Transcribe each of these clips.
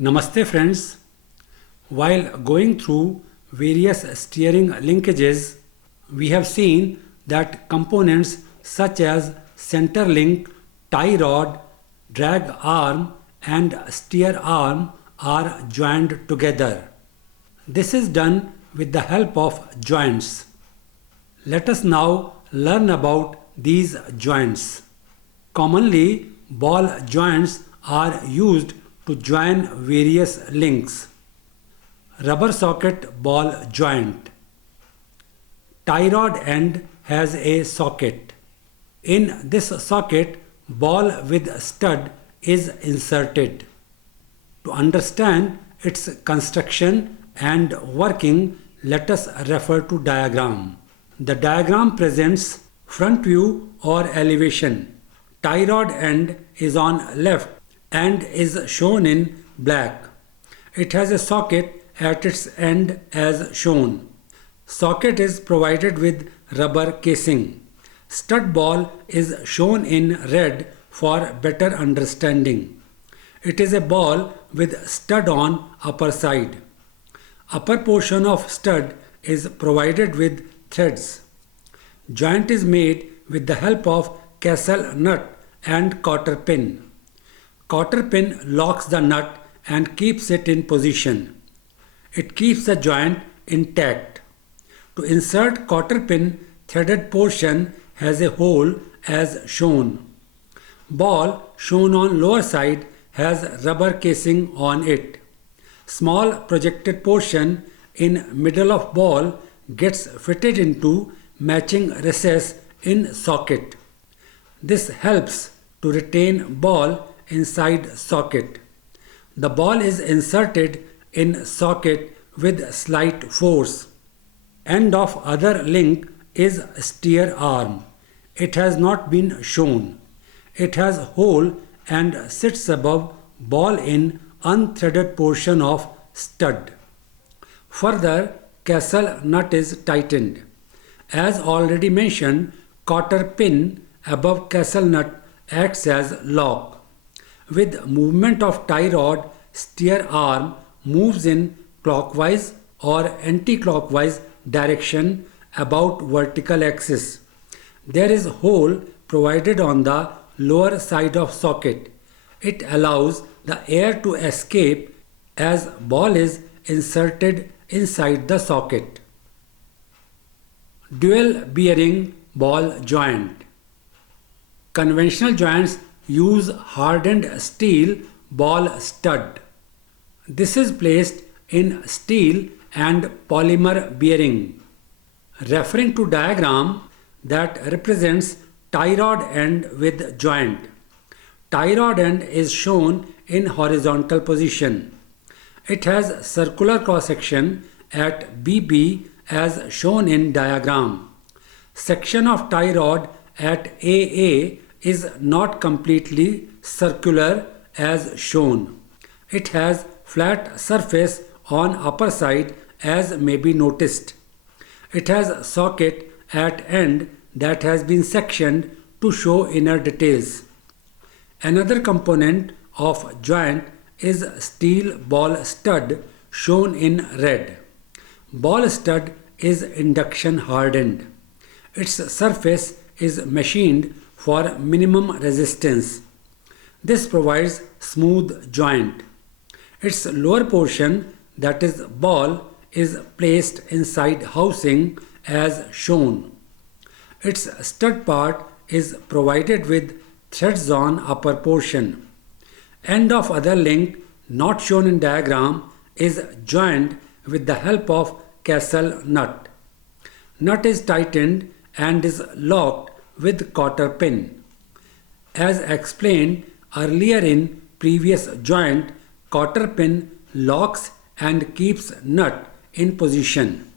Namaste friends. While going through various steering linkages, we have seen that components such as center link, tie rod, drag arm and steer arm are joined together. This is done with the help of joints. Let us now learn about these joints. Commonly, ball joints are used to join various links. Rubber socket ball joint. Tie rod end has a socket. In this socket, ball with stud is inserted. To understand its construction and working, let us refer to diagram. The diagram presents front view or elevation. Tie rod end is on left and is shown in black. It has a socket at its end as shown. Socket is provided with rubber casing. Stud ball is shown in red for better understanding. It is a ball with stud on upper side. Upper portion of stud is provided with threads. Joint is made with the help of castle nut and cotter pin. Cotter pin locks the nut and keeps it in position. It keeps the joint intact. To insert cotter pin, threaded portion has a hole as shown. Ball shown on lower side has rubber casing on it. Small projected portion in middle of ball gets fitted into matching recess in socket. This helps to retain ball inside socket. The ball is inserted in socket with slight force. End of other link is steer arm. It has not been shown. It has hole and sits above ball in unthreaded portion of stud. Further, castle nut is tightened. As already mentioned, cotter pin above castle nut acts as lock. With movement of tie rod, steer arm moves in clockwise or anti-clockwise direction about vertical axis. There is hole provided on the lower side of socket. It allows the air to escape as ball is inserted inside the socket. Dual bearing ball joint. Conventional joints use hardened steel ball stud. This is placed in steel and polymer bearing. Referring to diagram that represents tie rod end with joint. Tie rod end is shown in horizontal position. It has circular cross section at BB as shown in diagram. Section of tie rod at AA is not completely circular as shown. It has flat surface on upper side as may be noticed. It has socket at end that has been sectioned to show inner details. Another component of joint is steel ball stud shown in red. Ball stud is induction hardened. Its surface is machined for minimum resistance. This provides smooth joint. Its lower portion, that is ball, is placed inside housing as shown. Its stud part is provided with threads on upper portion. End of other link not shown in diagram is joined with the help of castle nut. Nut is tightened and is locked with cotter pin. As explained earlier in previous joint, cotter pin locks and keeps nut in position.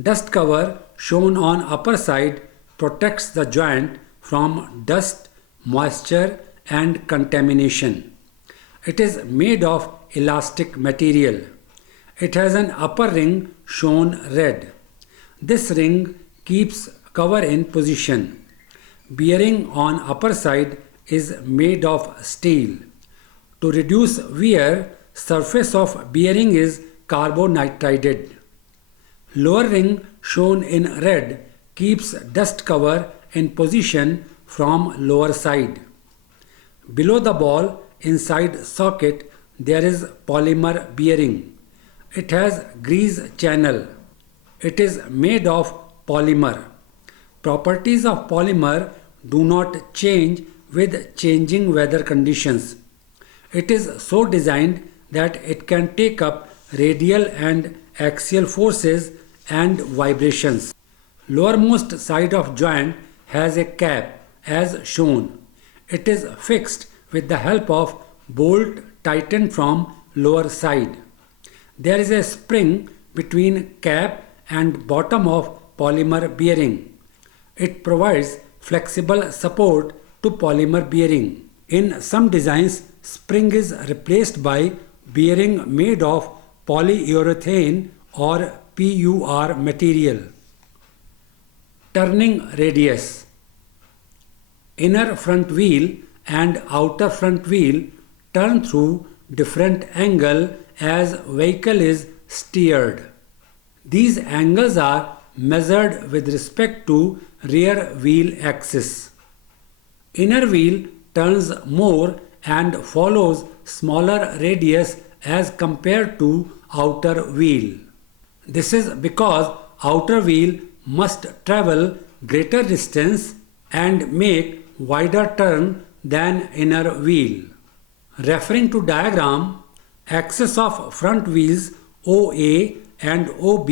Dust cover shown on upper side protects the joint from dust, moisture and contamination. It is made of elastic material. It has an upper ring shown red. This ring keeps cover in position. Bearing on upper side is made of steel. To reduce wear, Surface of bearing is carbonitrided. Lower ring shown in red keeps dust cover in position from lower side. Below the ball inside socket there is polymer bearing. It has grease channel. It is made of polymer. Properties of polymer do not change with changing weather conditions. It is so designed that it can take up radial and axial forces and vibrations. Lowermost side of joint has a cap as shown. It is fixed with the help of bolt tightened from lower side. There is a spring between cap and bottom of polymer bearing. It provides flexible support to polymer bearing. In some designs, spring is replaced by bearing made of polyurethane or PUR material. Turning radius. Inner front wheel and outer front wheel turn through different angle as vehicle is steered. These angles are measured with respect to rear wheel axis. Inner wheel turns more and follows smaller radius as compared to outer wheel. This is because outer wheel must travel greater distance and make wider turn than inner wheel. Referring to diagram, axis of front wheels OA and OB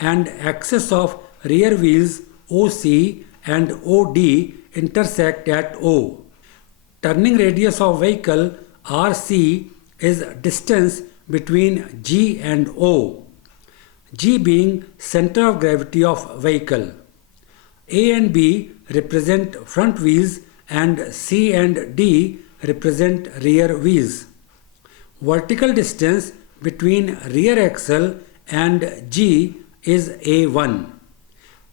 and axis of rear wheels OC and OD intersect at O. Turning radius of vehicle RC is distance between G and O. G being center of gravity of vehicle. A and B represent front wheels and C and D represent rear wheels. Vertical distance between rear axle and G is A1.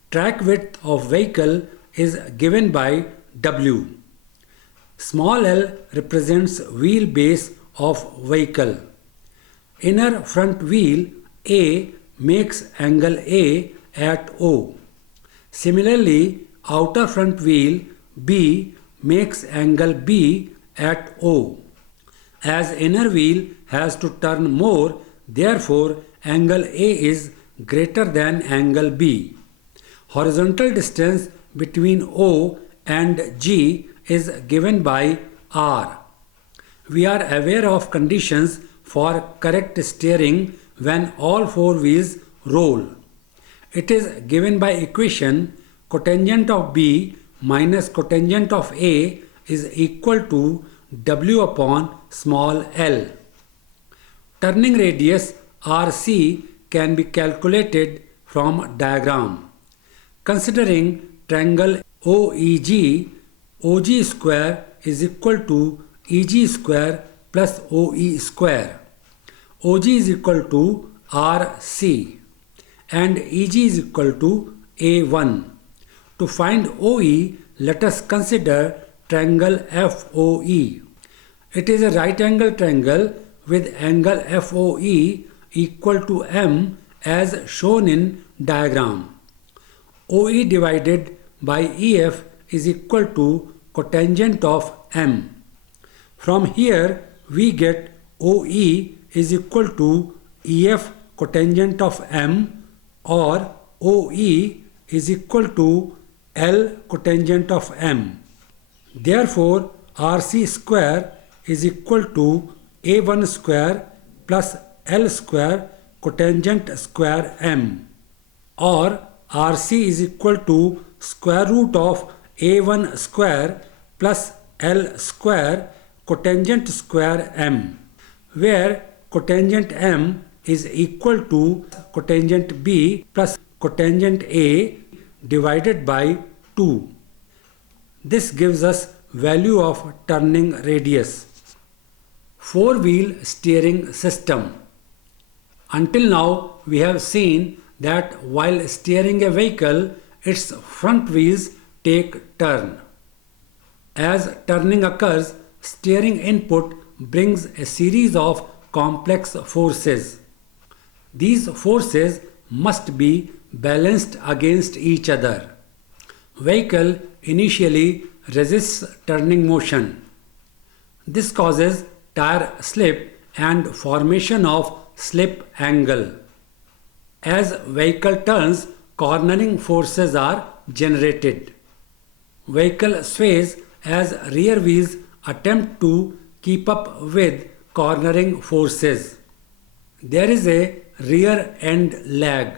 Track width of vehicle is given by W. Small l represents wheel base of vehicle. Inner front wheel A makes angle A at O. Similarly, outer front wheel B makes angle B at O. As inner wheel has to turn more, therefore angle A is greater than angle B. Horizontal distance between O and G is given by R. We are aware of conditions for correct steering when all four wheels roll. It is given by equation cotangent of B minus cotangent of A is equal to W upon small l. Turning radius RC can be calculated from diagram. Considering triangle OEG, OG square is equal to EG square plus OE square. OG is equal to RC and EG is equal to A1. To find OE, let us consider triangle FOE. It is a right angle triangle with angle FOE equal to M as shown in diagram. OE divided by EF is equal to cotangent of M. From here we get OE is equal to EF cotangent of M or OE is equal to L cotangent of M. Therefore, RC square is equal to A1 square plus L square cotangent square M, or RC is equal to square root of A1 square plus L square cotangent square M, where cotangent M is equal to cotangent B plus cotangent A divided by 2. This gives us value of turning radius. Four-wheel steering system. Until now we have seen that while steering a vehicle, its front wheels take turn. As turning occurs, steering input brings a series of complex forces. These forces must be balanced against each other. Vehicle initially resists turning motion. This causes tire slip and formation of slip angle. As vehicle turns, cornering forces are generated. Vehicle sways as rear wheels attempt to keep up with cornering forces. There is a rear end lag.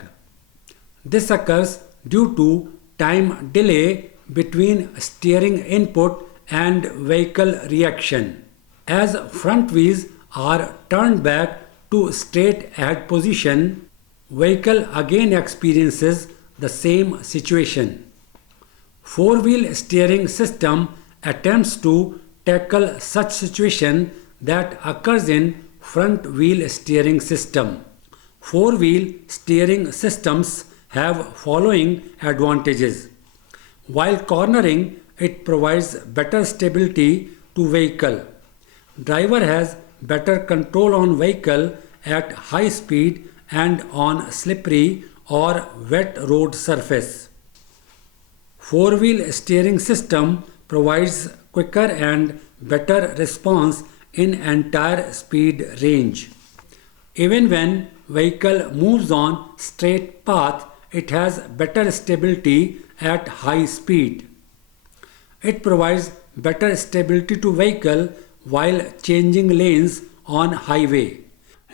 This occurs due to time delay between steering input and vehicle reaction. As front wheels are turned back to straight ahead position, vehicle again experiences the same situation. Four-wheel steering system attempts to tackle such situation that occurs in front wheel steering system. Four-wheel steering systems have following advantages. While cornering, it provides better stability to vehicle. Driver has better control on vehicle at high speed and on slippery or wet road surface. Four-wheel steering system provides quicker and better response in entire speed range. Even when vehicle moves on straight path, it has better stability at high speed. It provides better stability to vehicle while changing lanes on highway.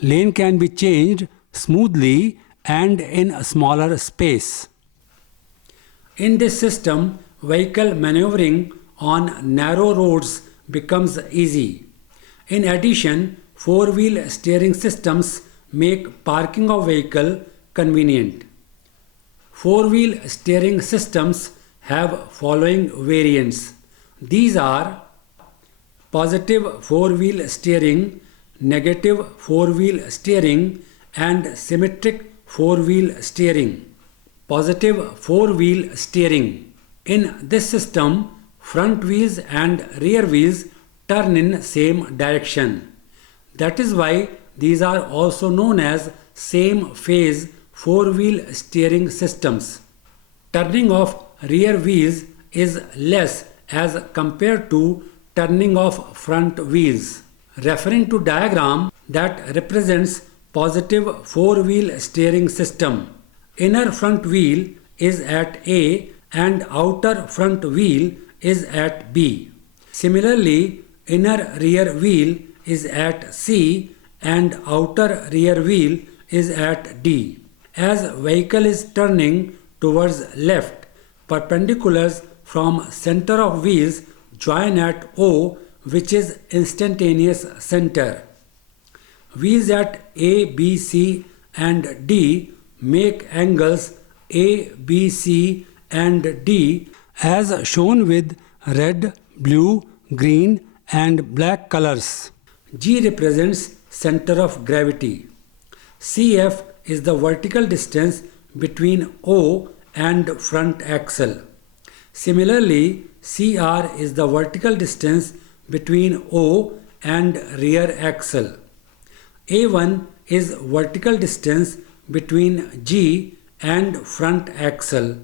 Lane can be changed smoothly and in a smaller space. In this system, vehicle maneuvering on narrow roads becomes easy. In addition, four-wheel steering systems make parking of vehicle convenient. Four-wheel steering systems have following variants. These are positive four-wheel steering, negative four-wheel steering, and symmetric four-wheel steering. Positive four-wheel steering. In this system, front wheels and rear wheels turn in same direction. That is why these are also known as same phase four-wheel steering systems. Turning of rear wheels is less as compared to turning of front wheels. Referring to diagram that represents positive four-wheel steering system. Inner front wheel is at A and outer front wheel is at B. Similarly, inner rear wheel is at C and outer rear wheel is at D. As vehicle is turning towards left, perpendiculars from center of wheels join at O, which is instantaneous center. Wheels at A, B, C and D make angles A, B, C and D as shown with red, blue, green and black colors. G represents center of gravity. CF is the vertical distance between O and front axle. Similarly, CR is the vertical distance between O and rear axle. A1 is vertical distance between G and front axle.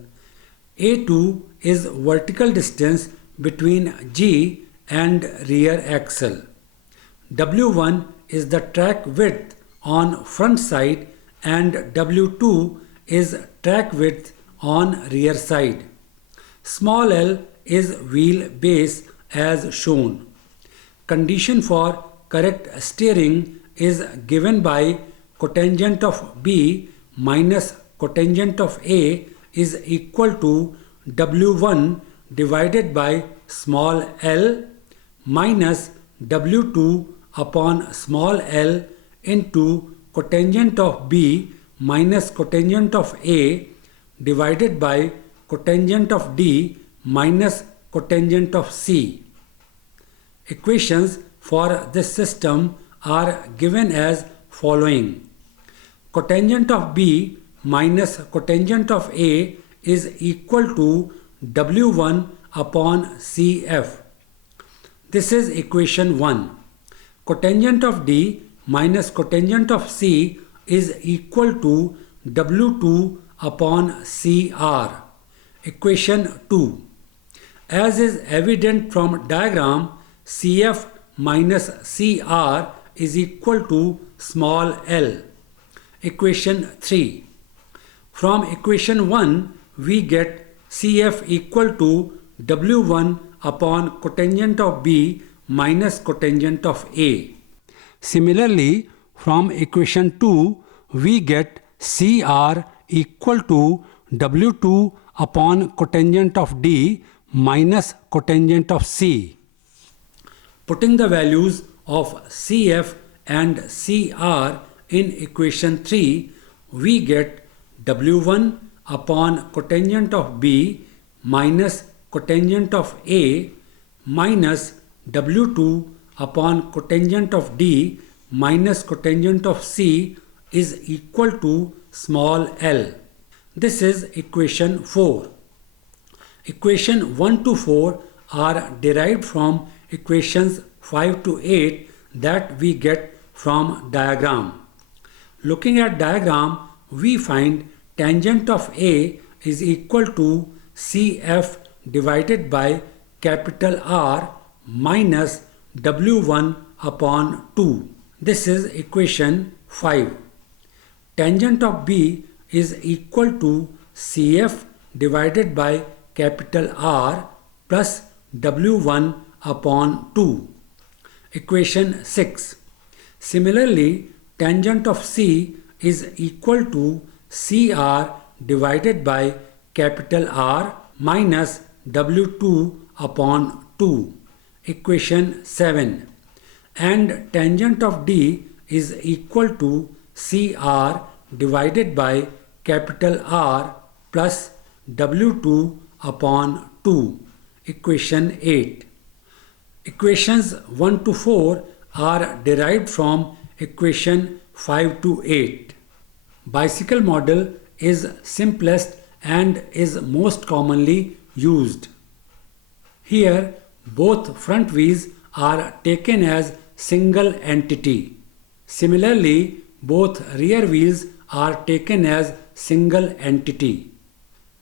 A2 is vertical distance between G and rear axle. W1 is the track width on front side and W2 is track width on rear side. Small l is wheel base as shown. Condition for correct steering is given by cotangent of B minus cotangent of A is equal to W1 divided by small l minus W2 upon small l into cotangent of B minus cotangent of A divided by cotangent of D minus cotangent of C. Equations for this system are given as following. Cotangent of B minus cotangent of A is equal to W1 upon CF. This is equation 1. Cotangent of D minus cotangent of C is equal to W2 upon CR. Equation 2. As is evident from diagram, CF minus CR is equal to small l. Equation 3. From equation 1, we get CF equal to W1 upon cotangent of B minus cotangent of A. Similarly, from equation 2, we get CR equal to W2 upon cotangent of D minus cotangent of C. Putting the values of CF and CR in equation 3, we get W1 upon cotangent of B minus cotangent of A minus W2 upon cotangent of D minus cotangent of C is equal to small l. This is equation 4. Equation 1 to 4 are derived from equations 5 to 8 that we get from diagram. Looking at diagram, we find tangent of A is equal to CF divided by capital R minus W1 upon 2. This is equation 5. Tangent of B is equal to CF divided by capital R plus W1 upon 2. Equation 6. Similarly, tangent of C is equal to CR divided by capital R minus W2 upon 2. Equation 7. And tangent of D is equal to CR divided by capital R plus W2 upon 2. Equation 8. Equations 1 to 4 are derived from equation 5 to 8. Bicycle model is simplest and is most commonly used. Here, both front wheels are taken as single entity. Similarly, both rear wheels are taken as single entity.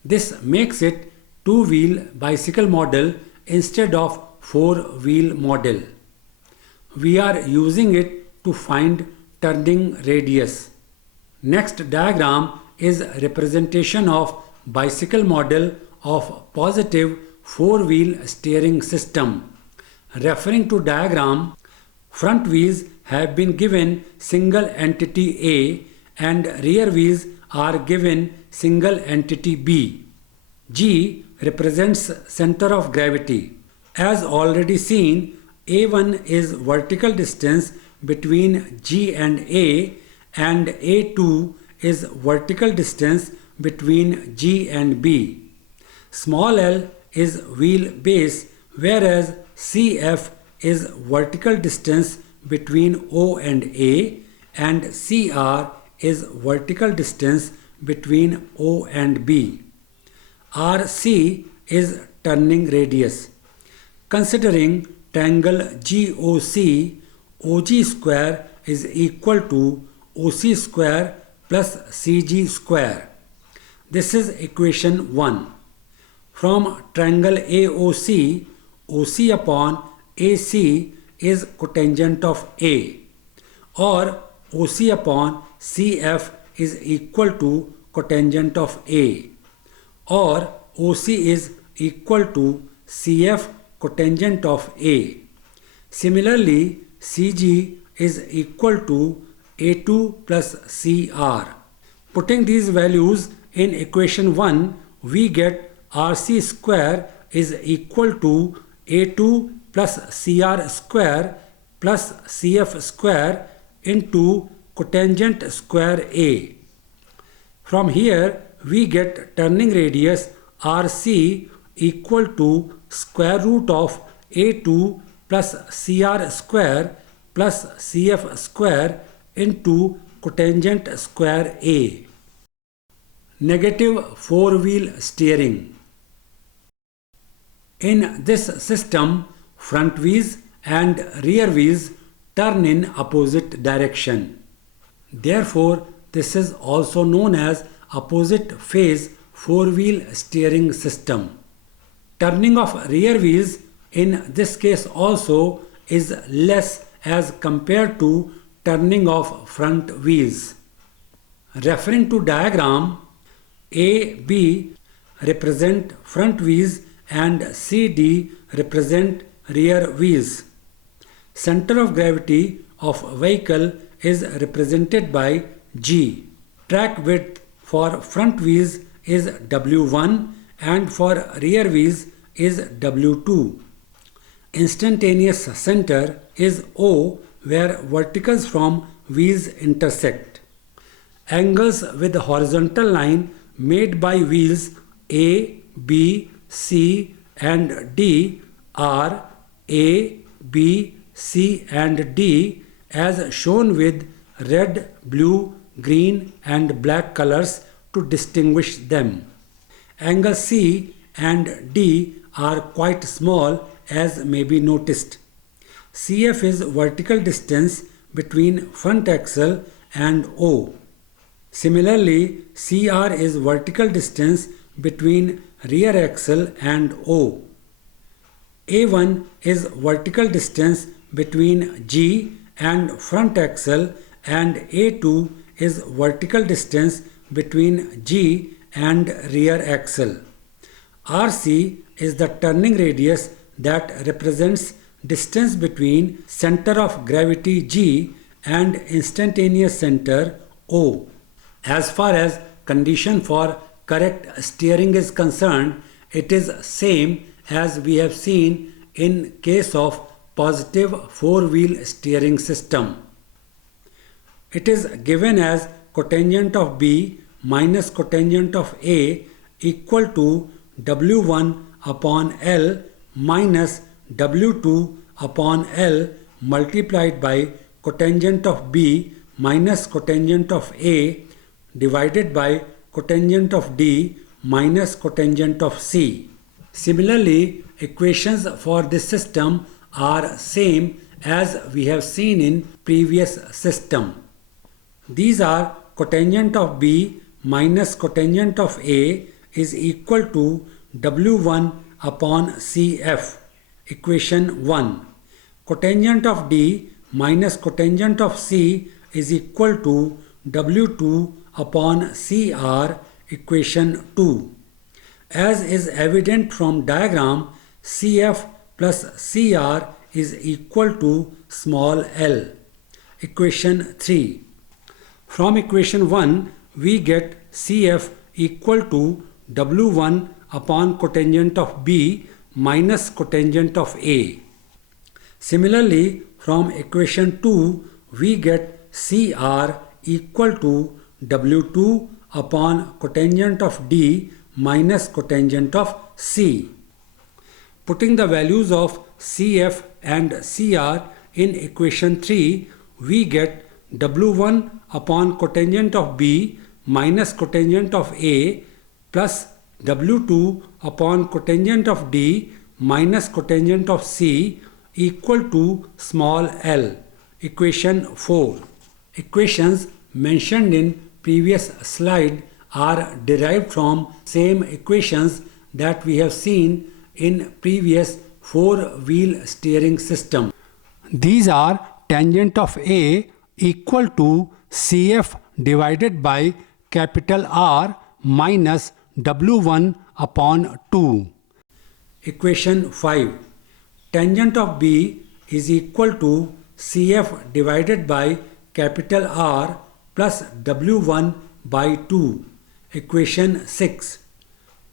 This makes it two-wheel bicycle model instead of four-wheel model. We are using it to find turning radius. Next diagram is representation of bicycle model of positive four-wheel steering system. Referring to diagram, front wheels have been given single entity A and rear wheels are given single entity B. G represents center of gravity. As already seen, A1 is vertical distance between G and A, and A2 is vertical distance between G and B. Small l is wheel base, whereas CF is vertical distance between O and A, and CR is vertical distance between O and B. RC is turning radius. Considering triangle GOC, OG square is equal to OC square plus CG square. This is equation 1. From triangle AOC, OC upon AC is cotangent of A, or OC upon CF is equal to cotangent of A, or OC is equal to CF cotangent of A. Similarly, CG is equal to A2 plus CR. Putting these values in equation 1, we get RC square is equal to A2 plus CR square plus CF square into cotangent square A. From here, we get turning radius RC equal to square root of A2 plus CR square plus CF square into cotangent square A. Negative four-wheel steering. In this system, front wheels and rear wheels turn in opposite direction. Therefore, this is also known as opposite phase four-wheel steering system. Turning of rear wheels in this case also is less as compared to turning of front wheels. Referring to diagram, A, B represent front wheels and C, D represent rear wheels. Center of gravity of vehicle is represented by G. Track width for front wheels is W1 and for rear wheels is W2. Instantaneous center is O, where verticals from wheels intersect. Angles with the horizontal line made by wheels A, B, C and D are A, B, C and D as shown with red, blue, green and black colors to distinguish them. Angles C and D are quite small as may be noticed. CF is vertical distance between front axle and O. Similarly, CR is vertical distance between rear axle and O. A1 is vertical distance between G and front axle and A2 is vertical distance between G and rear axle. RC is the turning radius that represents distance between center of gravity G and instantaneous center O. As far as condition for correct steering is concerned, it is same as we have seen in case of positive four-wheel steering system. It is given as cotangent of B minus cotangent of A equal to W1 upon L minus W2 upon L multiplied by cotangent of B minus cotangent of A divided by cotangent of D minus cotangent of C. Similarly, equations for this system are same as we have seen in previous system. These are cotangent of B minus cotangent of A is equal to W1 upon CF, equation 1. Cotangent of D minus cotangent of C is equal to W2 upon CR, equation 2. As is evident from diagram, CF plus CR is equal to small l, equation 3. From equation 1, we get CF equal to W1 upon cotangent of B minus cotangent of A. Similarly, from equation 2, we get CR equal to W2 upon cotangent of D minus cotangent of C. Putting the values of CF and CR in equation 3, we get W1 upon cotangent of B minus cotangent of A plus W2 upon cotangent of D minus cotangent of C equal to small l, equation 4. Equations mentioned in previous slide are derived from same equations that we have seen in previous four-wheel steering system. These are tangent of A equal to CF divided by capital R minus W1 upon 2. Equation 5. Tangent of B is equal to CF divided by capital R plus W1 by 2. Equation 6.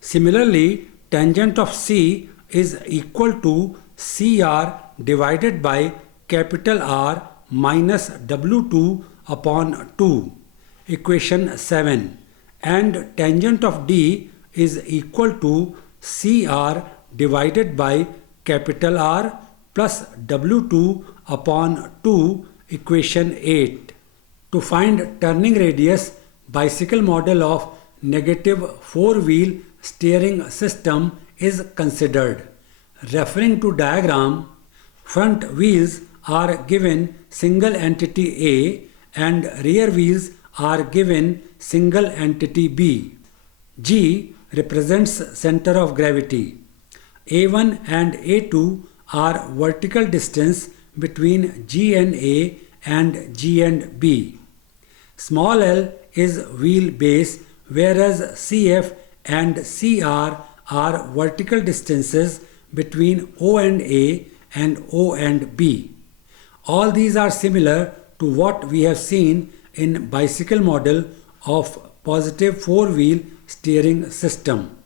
Similarly, tangent of C is equal to CR divided by capital R minus W2 upon 2. Equation 7. And tangent of D is equal to CR divided by capital R plus W2 upon 2. Equation 8. To find turning radius, bicycle model of negative four-wheel steering system is considered. Referring to diagram, front wheels are given single entity A and rear wheels are given single entity B. G represents center of gravity. A1 and A2 are vertical distance between G and A and G and B. Small l is wheel base, whereas CF and CR are vertical distances between O and A and O and B. All these are similar to what we have seen in bicycle model of positive four-wheel steering system.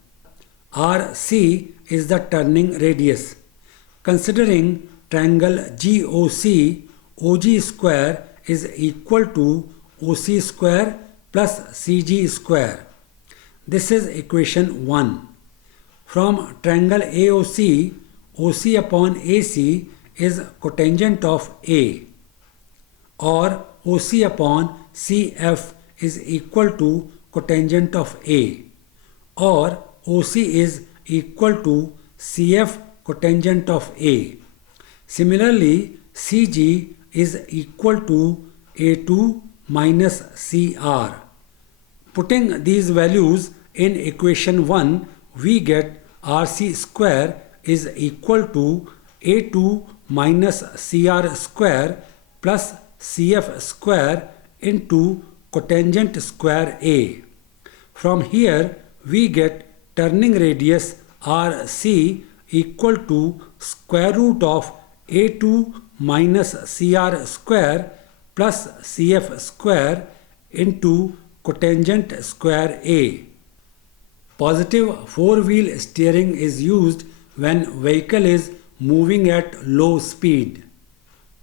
RC is the turning radius. Considering triangle GOC, OG square is equal to OC square plus CG square. This is equation 1. From triangle AOC, OC upon AC is cotangent of A, or OC upon CF is equal to cotangent of A, or OC is equal to CF cotangent of A. Similarly, CG is equal to A2 minus CR. Putting these values in equation 1, we get RC square is equal to A2 minus CR square plus CF square into cotangent square A. From here, we get turning radius RC equal to square root of A2 minus CR square plus CF square into cotangent square A. Positive four-wheel steering is used when vehicle is moving at low speed.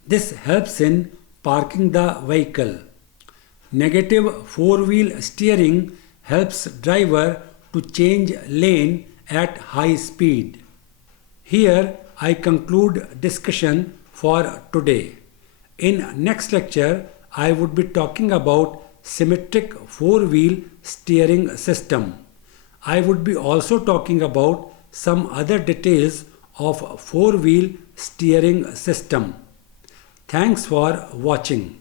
This helps in parking the vehicle. Negative four-wheel steering helps driver to change lane at high speed. Here I conclude discussion for today. In next lecture, I would be talking about symmetric four-wheel steering system. I would be also talking about some other details of four-wheel steering system. Thanks for watching.